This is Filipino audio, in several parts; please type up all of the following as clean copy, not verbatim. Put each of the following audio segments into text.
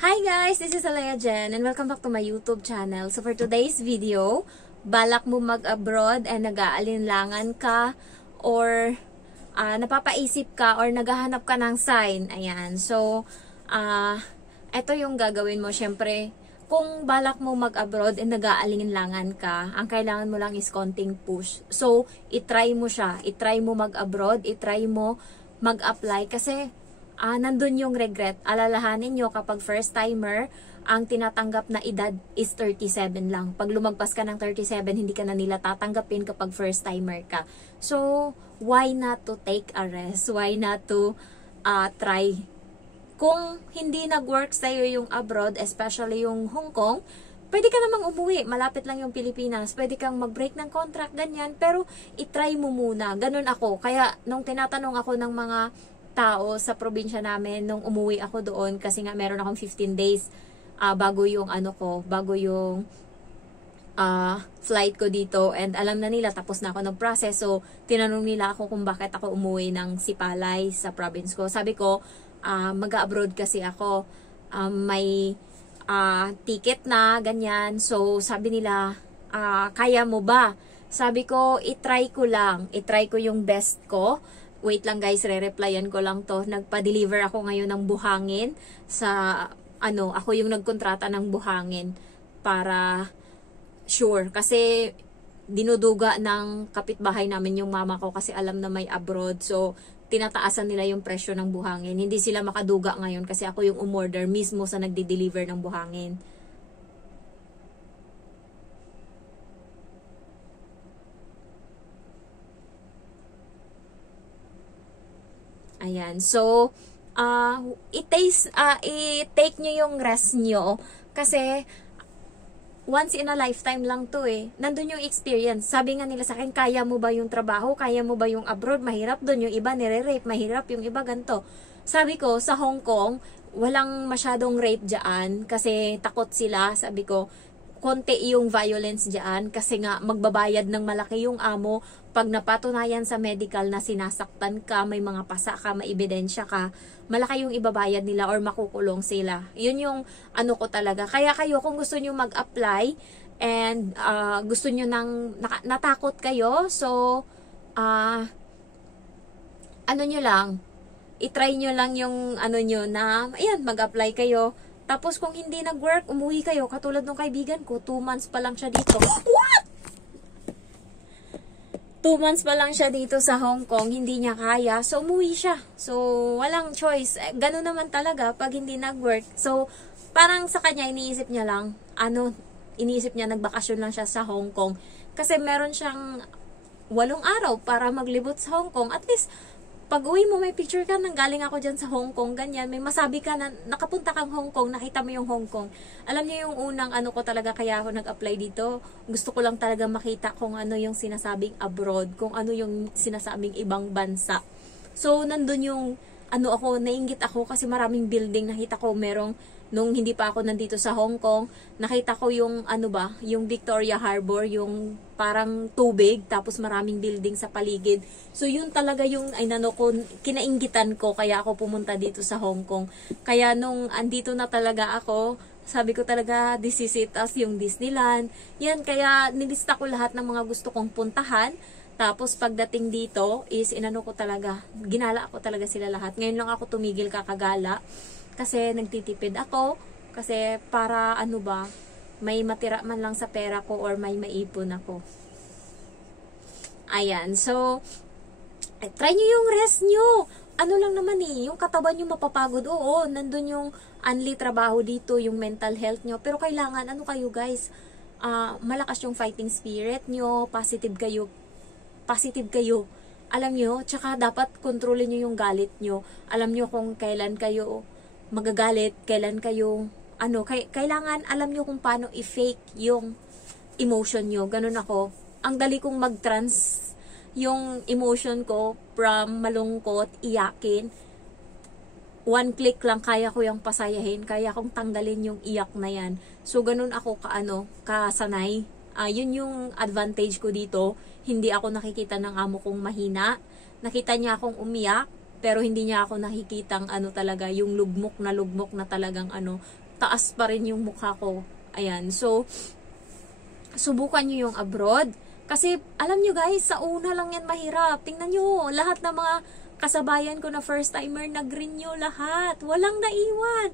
Hi guys! This is Alea Jen and welcome back to my YouTube channel. So for today's video, balak mo mag-abroad and nag-aalinlangan ka or napapaisip ka or naghahanap ka ng sign. Ayan. So, ito yung gagawin mo. Syempre, kung balak mo mag-abroad and nag-aalinlangan ka, ang kailangan mo lang is konting push. So, itry mo siya. Itry mo mag-abroad. Itry mo mag-apply kasi nandun yung regret. Alalahanin nyo kapag first timer, ang tinatanggap na edad is 37 lang. Pag lumagpas ka ng 37, hindi ka na nila tatanggapin kapag first timer ka. So, why not to take a rest? Why not to try? Kung hindi nag-work sa'yo yung abroad, especially yung Hong Kong, pwede ka namang umuwi. Malapit lang yung Pilipinas. Pwede kang mag-break ng contract, ganyan. Pero, itry mo muna. Ganun ako. Kaya, nung tinatanong ako ng mga tao sa probinsya namin nung umuwi ako doon kasi nga meron akong 15 days bago yung bago yung flight ko dito, and alam na nila tapos na ako nag-process. So tinanong nila ako kung bakit ako umuwi ng Sipalay sa province ko. Sabi ko mag-abroad kasi ako, may ticket na ganyan. So sabi nila kaya mo ba? Sabi ko itry ko lang, itry ko yung best ko. Wait lang guys, re-replyan ko lang to. Nagpa-deliver ako ngayon ng buhangin sa, ako yung nagkontrata ng buhangin para sure. Kasi dinuduga ng kapitbahay namin yung mama ko kasi alam na may abroad. So, tinataasan nila yung presyo ng buhangin. Hindi sila makaduga ngayon kasi ako yung umorder mismo sa nagdi-deliver ng buhangin. Ayan. So, i-take nyo yung rest nyo kasi once in a lifetime lang to eh. Nandun yung experience. Sabi nga nila sa akin, kaya mo ba yung trabaho? Kaya mo ba yung abroad? Mahirap dun. Yung iba nire-rape. Mahirap yung iba ganito. Sabi ko, sa Hong Kong, walang masyadong rape dyan kasi takot sila. Sabi ko, konti yung violence dyan kasi nga magbabayad ng malaki yung amo pag napatunayan sa medical na sinasaktan ka, may mga pasa ka, may ebidensya ka, malaki yung ibabayad nila or makukulong sila. Yun yung ko talaga. Kaya kayo kung gusto nyo mag-apply and gusto nyo natakot kayo, so nyo lang, itry nyo lang yung nyo na, ayan, mag-apply kayo. Tapos kung hindi nag-work, umuwi kayo. Katulad ng kaibigan ko, 2 months pa lang siya dito. What? 2 months pa lang siya dito sa Hong Kong, hindi niya kaya. So, umuwi siya. So, walang choice. Ganun naman talaga pag hindi nag-work. So, parang sa kanya, iniisip niya lang, iniisip niya, nagbakasyon lang siya sa Hong Kong. Kasi meron siyang 8 araw para maglibot sa Hong Kong. At least, pag uwi mo, may picture ka nang galing ako dyan sa Hong Kong, ganyan. May masabi ka na nakapunta kang Hong Kong, nakita mo yung Hong Kong. Alam niyo yung unang ko talaga, kaya ako nag-apply dito. Gusto ko lang talaga makita kung ano yung sinasabing abroad, kung ano yung sinasabing ibang bansa. So, nandun yung, nainggit ako kasi maraming building. Nakita ko merong, nung hindi pa ako nandito sa Hong Kong, nakita ko yung, yung Victoria Harbor, yung parang tubig, tapos maraming building sa paligid. So, yun talaga yung, kinainggitan ko, kaya ako pumunta dito sa Hong Kong. Kaya nung andito na talaga ako, sabi ko talaga, this is it, as yung Disneyland. Yan, kaya nilista ko lahat ng mga gusto kong puntahan. Tapos, pagdating dito, is ko talaga, ginala ko talaga sila lahat. Ngayon lang ako tumigil kakagala. Kasi nagtitipid ako, kasi para may matira man lang sa pera ko or may maipon ako. Ayan, so try nyo yung rest nyo. Lang naman yung katawan nyo mapapagod. Oo, nandun yung unli trabaho dito, yung mental health nyo. Pero kailangan, kayo guys, malakas yung fighting spirit nyo, positive kayo. Alam nyo, tsaka dapat kontrolin nyo yung galit nyo. Alam nyo kung kailan kayo magagalit, kailan kayo, kailangan alam nyo kung paano i-fake yung emotion nyo. Ganun ako. Ang dali kong mag-trans yung emotion ko from malungkot, iyakin. 1 click lang, kaya ko yung pasayahin, kaya kong tanggalin yung iyak na yan. So, ganun ako kasanay. Yun yung advantage ko dito. Hindi ako nakikita ng amo kong mahina. Nakita niya akong umiyak, pero hindi niya ako nakikitang talaga, yung lugmok na talagang taas pa rin yung mukha ko. Ayan. So, subukan nyo yung abroad. Kasi, alam nyo guys, sa una lang yan mahirap. Tingnan nyo, lahat ng mga kasabayan ko na first timer, nag-renew lahat. Walang naiwan.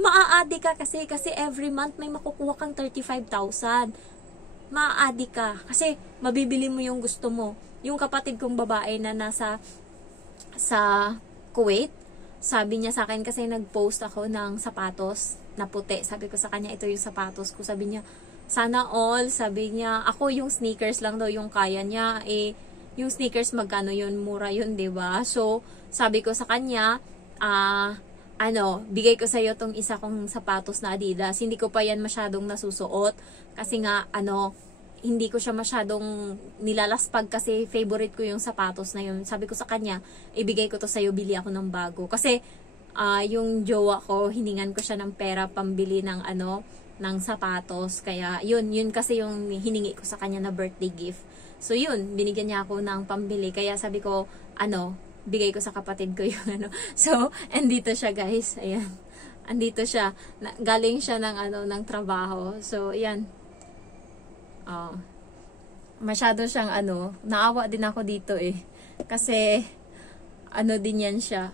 Maaadi ka kasi every month may makukuha kang 35,000. Maaadi ka. Kasi, mabibili mo yung gusto mo. Yung kapatid kong babae na nasa sa Kuwait, sabi niya sa akin kasi nag-post ako ng sapatos na puti. Sabi ko sa kanya, ito yung sapatos ko. Sabi niya, sana all. Sabi niya, ako yung sneakers lang daw yung kaya niya. Eh, yung sneakers magkano yun? Mura yun, 'di ba? So, sabi ko sa kanya, bigay ko sa'yo tong isa kong sapatos na Adidas. Hindi ko pa yan masyadong nasusuot. Kasi nga, hindi ko siya masyadong nilalaspag kasi favorite ko yung sapatos na yun. Sabi ko sa kanya, ibigay ko to sa'yo, bili ako ng bago. Kasi, yung jowa ko, hiningan ko siya ng pera pambili ng ng sapatos. Kaya, yun kasi yung hiningi ko sa kanya na birthday gift. So, yun, binigyan niya ako ng pambili. Kaya sabi ko, bigay ko sa kapatid ko yung So, andito siya guys. Ayan. Andito siya. Galing siya ng trabaho. So, ayan. Masyado siyang naawa din ako dito eh. Kasi, din yan siya.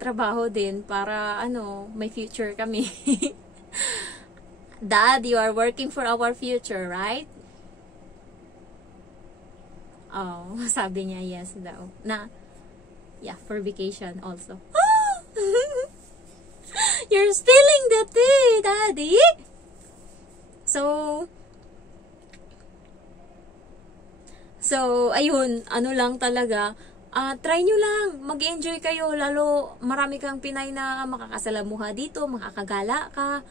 Trabaho din para, may future kami. Dad, you are working for our future, right? Oh, sabi niya yes daw. For vacation also. You're spilling the tea, Daddy! So, ayun, lang talaga. Try nyo lang. Mag-enjoy kayo. Lalo, marami kang Pinay na makakasalamuha dito, makakagala ka,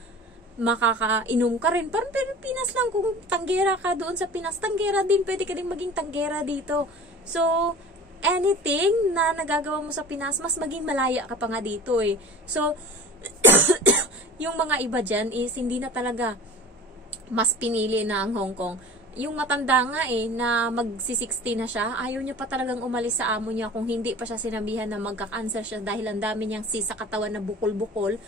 makakainom ka rin. Parang Pilipinas lang. Kung tanggera ka doon sa Pinas, tanggera din. Pwede ka din maging tanggera dito. So, anything na nagagawa mo sa Pinas, mas maging malaya ka pa nga dito eh. So, yung mga iba dyan is hindi na talaga mas pinili na ang Hong Kong. Yung matanda nga na magsi-60 na siya, ayaw niya pa talagang umalis sa amo niya kung hindi pa siya sinabihan na magka-cancer siya dahil ang dami niyang sa katawan na bukol-bukol.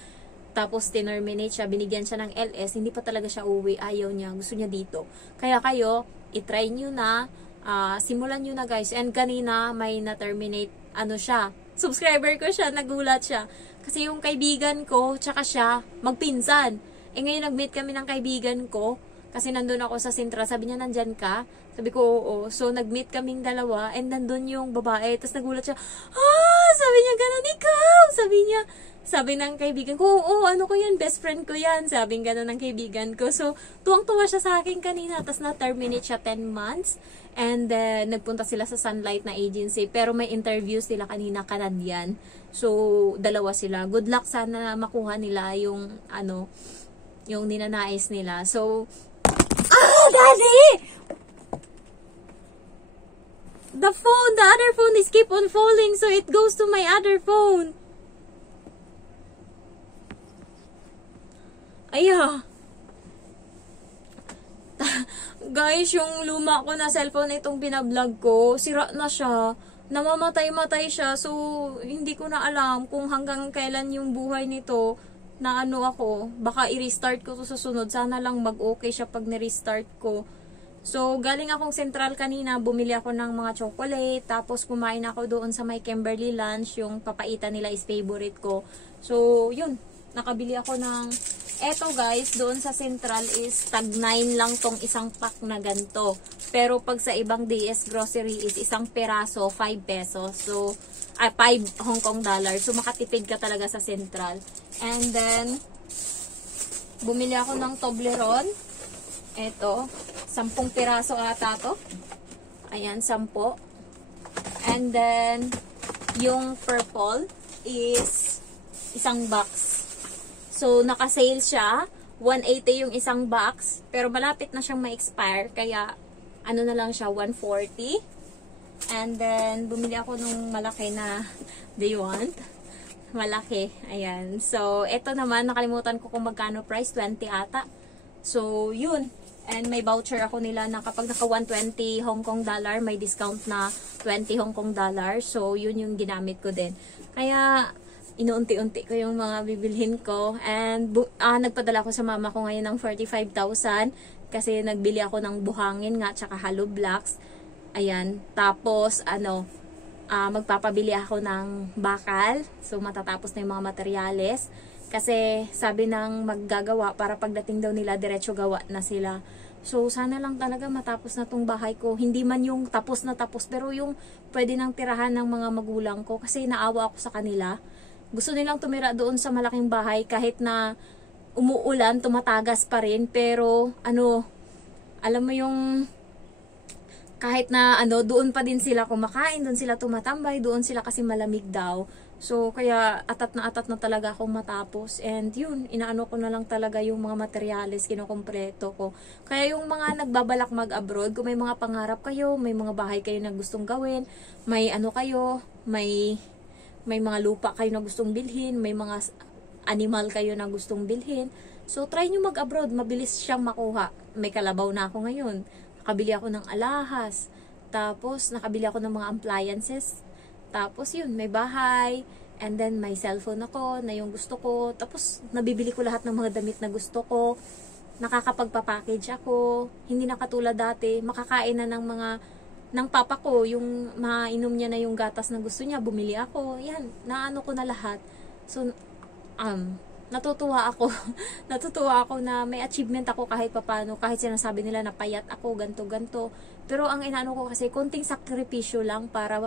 Tapos terminate siya, binigyan siya ng LS, hindi pa talaga siya uwi, ayaw niya, gusto niya dito. Kaya kayo, itry nyo na, simulan nyo na guys. And kanina may na-terminate, siya, subscriber ko siya, nagulat siya. Kasi yung kaibigan ko, tsaka siya, magpinsan. Ngayon nag-meet kami ng kaibigan ko, kasi nandun ako sa Sintra, sabi niya, nandyan ka? Sabi ko, oo. So, nag-meet kaming dalawa, and nandun yung babae, tapos nagulat siya, sabi niya, ganun ikaw! Sabi ng kaibigan ko, oo, ko yan, best friend ko yan. Sabi ganun ng kaibigan ko. So, tuwang-tuwa siya sa akin kanina, tapos na-terminate siya 10 months, and then, nagpunta sila sa Sunlight na agency, pero may interview sila kanina, Canadian. So, dalawa sila. Good luck sana makuha nila yung, yung ninanais nila. So, Daddy! The other phone is keep on falling, so it goes to my other phone. Guys, yung luma ko na cellphone itong binablog ko, sira na siya. Namamatay-matay siya. So, hindi ko na alam kung hanggang kailan yung buhay nito na ako. Baka i-restart ko to sa sunod. Sana lang mag-okay siya pag ni-restart ko. So, galing akong Central kanina, bumili ako ng mga chocolate, tapos kumain ako doon sa may Kimberly lunch, yung papaitan nila is favorite ko. So, yun. Nakabili ako ng, eto guys, doon sa Central is tag 9 lang tong isang pack na ganito. Pero pag sa ibang DS grocery is isang peraso, 5 pesos. So, 5 Hong Kong dollar. So, makatipid ka talaga sa Central. And then, bumili ako ng Toblerone. Eto, 10 piraso ata to. Ayan, 10. And then, yung purple is isang box. So, naka-sale siya. 180 yung isang box. Pero malapit na siyang ma-expire. Kaya, na lang siya, 140. And then, bumili ako nung malaki na, do you want? Malaki. Ayan. So, ito naman, nakalimutan ko kung magkano price. 20 ata. So, yun. And may voucher ako nila na kapag naka 120 Hong Kong dollar, may discount na 20 Hong Kong dollar. So, yun yung ginamit ko din. Kaya, inuunti-unti ko yung mga bibilhin ko. And nagpadala ko sa mama ko ngayon ng 45,000 kasi nagbili ako ng buhangin nga tsaka hollow blocks. Ayan. Tapos magpapabili ako ng bakal. So matatapos na yung mga materyales. Kasi sabi ng maggagawa para pagdating daw nila diretso gawa na sila. So sana lang talaga matapos na tong bahay ko. Hindi man yung tapos na tapos pero yung pwede nang tirahan ng mga magulang ko kasi naawa ako sa kanila. Gusto nilang tumira doon sa malaking bahay kahit na umuulan, tumatagas pa rin. Pero alam mo yung kahit na doon pa din sila kumakain, doon sila tumatambay, doon sila kasi malamig daw. So, kaya atat na talaga akong matapos. And yun, inaano ko na lang talaga yung mga materyales, kinukumpleto ko. Kaya yung mga nagbabalak mag-abroad, kung may mga pangarap kayo, may mga bahay kayo na gustong gawin, may may mga lupa kayo na gustong bilhin, may mga animal kayo na gustong bilhin. So, try nyo mag-abroad, mabilis siyang makuha. May kalabaw na ako ngayon. Nakabili ako ng alahas. Tapos, nakabili ako ng mga appliances. Tapos yun, may bahay, and then may cellphone ako na yung gusto ko. Tapos nabibili ko lahat ng mga damit na gusto ko. Nakakapagpa-package ako. Hindi na katulad dati, makakain na ng papa ko, yung mainom niya na yung gatas na gusto niya, bumili ako. Yan, naano ko na lahat. So, natutuwa ako. Natutuwa ako na may achievement ako kahit papano. Kahit sinasabi nila na payat ako, ganto. Pero ang inaano ko kasi, konting sakripisyo lang para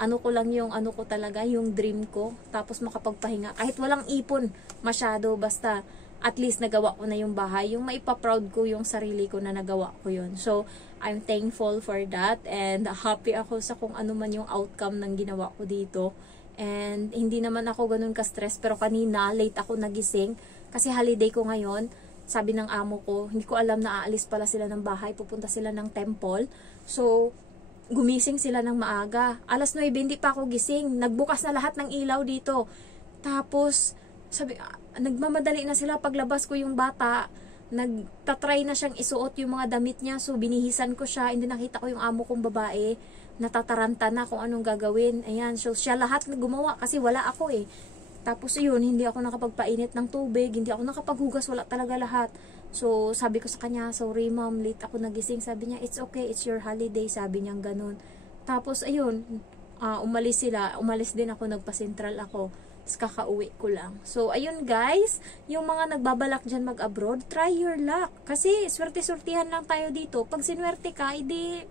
ko lang yung ko talaga, yung dream ko. Tapos makapagpahinga. Kahit walang ipon masyado, basta at least nagawa ko na yung bahay. Yung maipa-proud ko yung sarili ko na nagawa ko yun. So, I'm thankful for that. And happy ako sa kung ano man yung outcome ng ginawa ko dito. And hindi naman ako ganun ka-stress. Pero kanina, late ako nagising. Kasi holiday ko ngayon. Sabi ng amo ko, hindi ko alam na aalis pala sila ng bahay. Pupunta sila ng temple. So, gumising sila ng maaga. Alas 9, hindi pa ako gising. Nagbukas na lahat ng ilaw dito. Tapos, nagmamadali na sila paglabas ko yung bata. Nagtatry na siyang isuot yung mga damit niya. So, binihisan ko siya. Hindi nakita ko yung amo kong babae. Natataranta na kung anong gagawin. Ayan. So, siya lahat gumawa kasi wala ako eh. Tapos yun, hindi ako nakapagpainit ng tubig. Hindi ako nakapaghugas. Wala talaga lahat. So, sabi ko sa kanya, sorry mom, late ako nagising. Sabi niya, it's okay, it's your holiday. Sabi niya ganun. Tapos, ayun, umalis sila. Umalis din ako, nagpa-central ako. Tapos, kakauwi ko lang. So, ayun guys, yung mga nagbabalak dyan mag-abroad, try your luck. Kasi, swerte-sortihan lang tayo dito. Pag sinwerte ka, edi,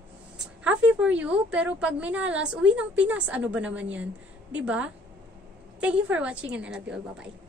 happy for you. Pero pag minalas, uwi ng Pinas, ano ba naman yan? Diba? Thank you for watching and I love you all. Bye-bye.